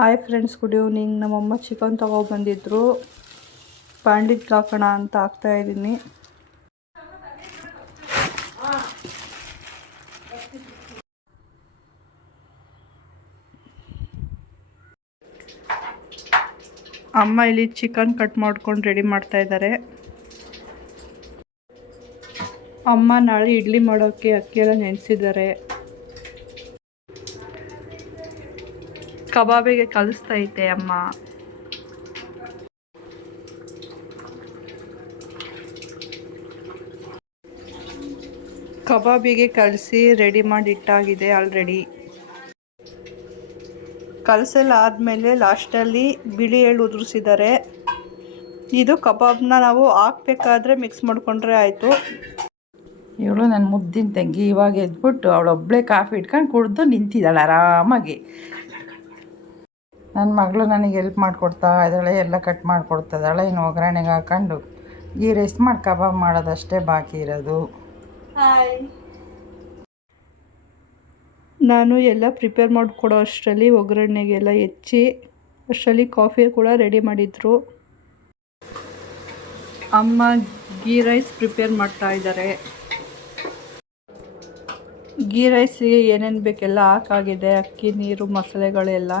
Hi friends, good evening. ನಮ್ಮಮ್ಮ chicken ತೊಗೊಬಂದಿದ್ರು. ಪಾಂಡಿಟ್ಗೆ ಹಾಕೋಣ ಅಂತ ಹಾಕ್ತಾಯಿದ್ದೀನಿ. ಅಮ್ಮ ಇಲ್ಲಿ ಚಿಕನ್ ಕಟ್ ಮಾಡ್ಕೊಂಡು ರೆಡಿ ಮಾಡ್ತಾ ಇದ್ದಾರೆ. ಅಮ್ಮ ನಾಳೆ ಇಡ್ಲಿ ಮಾಡೋಕ್ಕೆ ಅಕ್ಕಿಯೆಲ್ಲ ನೆನೆಸಿದ್ದಾರೆ. ಕಬಾಬಿಗೆ ಕಲಿಸ್ತೈತೆ ಅಮ್ಮ. ಕಬಾಬಿಗೆ ಕಲಸಿ ರೆಡಿ ಮಾಡಿ ಇಟ್ಟಾಗಿದೆ ಆಲ್ರೆಡಿ. ಕಲಸೆಲ್ಲ ಆದಮೇಲೆ ಲಾಸ್ಟಲ್ಲಿ ಬಿಳಿ ಎಳ್ಳು ಉದುರಿಸಿದ್ದಾರೆ. ಇದು ಕಬಾಬ್ನ ನಾವು ಹಾಕ್ಬೇಕಾದ್ರೆ ಮಿಕ್ಸ್ ಮಾಡಿಕೊಂಡ್ರೆ ಆಯಿತು. ಇವಳು ನನ್ನ ಮುದ್ದಿನ ತಂಗಿ ಇವಾಗ ಎದ್ಬಿಟ್ಟು ಅವಳೊಬ್ಬಳೇ ಕಾಫಿ ಇಟ್ಕೊಂಡು ಕುಡಿದು ನಿಂತಿದ್ದಾಳೆ ಆರಾಮಾಗಿ. ನನ್ನ ಮಗಳು ನನಗೆ ಹೆಲ್ಪ್ ಮಾಡಿಕೊಡ್ತಾ ಇದ್ದಾಳೆ, ಎಲ್ಲ ಕಟ್ ಮಾಡಿಕೊಡ್ತಿದ್ದಾಳೆ. ಇನ್ನು ಒಗ್ಗರಣೆಗೆ ಹಾಕೊಂಡು ಗೀ ರೈಸ್ ಮಾಡಿ ಕಬಾಬ್ ಮಾಡೋದಷ್ಟೇ ಬಾಕಿ ಇರೋದು. ನಾನು ಎಲ್ಲ ಪ್ರಿಪೇರ್ ಮಾಡಿಕೊಡೋ ಅಷ್ಟರಲ್ಲಿ ಒಗ್ಗರಣೆಗೆಲ್ಲ ಹೆಚ್ಚಿ ಅಷ್ಟರಲ್ಲಿ ಕಾಫಿ ಕೂಡ ರೆಡಿ ಮಾಡಿದರು. ಅಮ್ಮ ಗೀ ರೈಸ್ ಪ್ರಿಪೇರ್ ಮಾಡ್ತಾ ಇದ್ದಾರೆ. ಗೀ ರೈಸಿಗೆ ಏನೇನು ಬೇಕೆಲ್ಲ ಹಾಕಾಗಿದೆ, ಅಕ್ಕಿ, ನೀರು, ಮಸಾಲೆಗಳೆಲ್ಲ.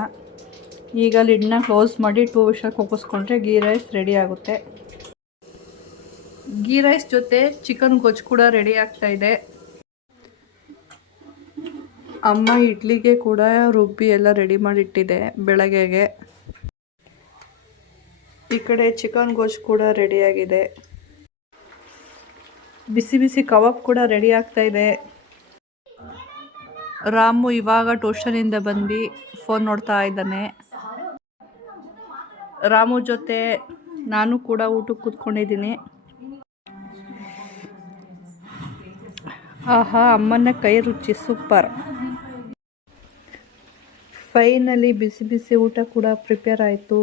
ಈಗ ಲಿಡ್ನ ಕ್ಲೋಸ್ ಮಾಡಿ 2 ವಿಷಲ್ ಕೂಗಿಸ್ಕೊಂಡ್ರೆ ಗೀ ರೈಸ್ ರೆಡಿ ಆಗುತ್ತೆ. ಗೀ ರೈಸ್ ಜೊತೆ ಚಿಕನ್ ಗೊಜ್ಜು ಕೂಡ ರೆಡಿ ಆಗ್ತಾ ಇದೆ. ಅಮ್ಮ ಇಡ್ಲಿಗೆ ಕೂಡ ರುಬ್ಬಿ ಎಲ್ಲ ರೆಡಿ ಮಾಡಿಟ್ಟಿದೆ ಬೆಳಗ್ಗೆಗೆ. ಈ ಕಡೆ ಚಿಕನ್ ಗೊಜ್ಜು ಕೂಡ ರೆಡಿಯಾಗಿದೆ. ಬಿಸಿ ಬಿಸಿ ಕಬಾಬ್ ಕೂಡ ರೆಡಿ ಆಗ್ತಾ ಇದೆ. ರಾಮು ಇವಾಗ ಟ್ಯೂಷನಿಂದ ಬಂದು ಫೋನ್ ನೋಡ್ತಾ ಇದ್ದಾನೆ. ರಾಮು ಜೊತೆ ನಾನು ಕೂಡ ಊಟಕ್ಕೆ ಕೂತ್ಕೊಂಡಿದ್ದೀನಿ. ಆಹಾ, ಅಮ್ಮನ ಕೈ ರುಚಿ ಸೂಪರ್. ಫೈನಲಿ ಬಿಸಿ ಬಿಸಿ ಊಟ ಕೂಡ ಪ್ರಿಪೇರ್ ಆಯಿತು.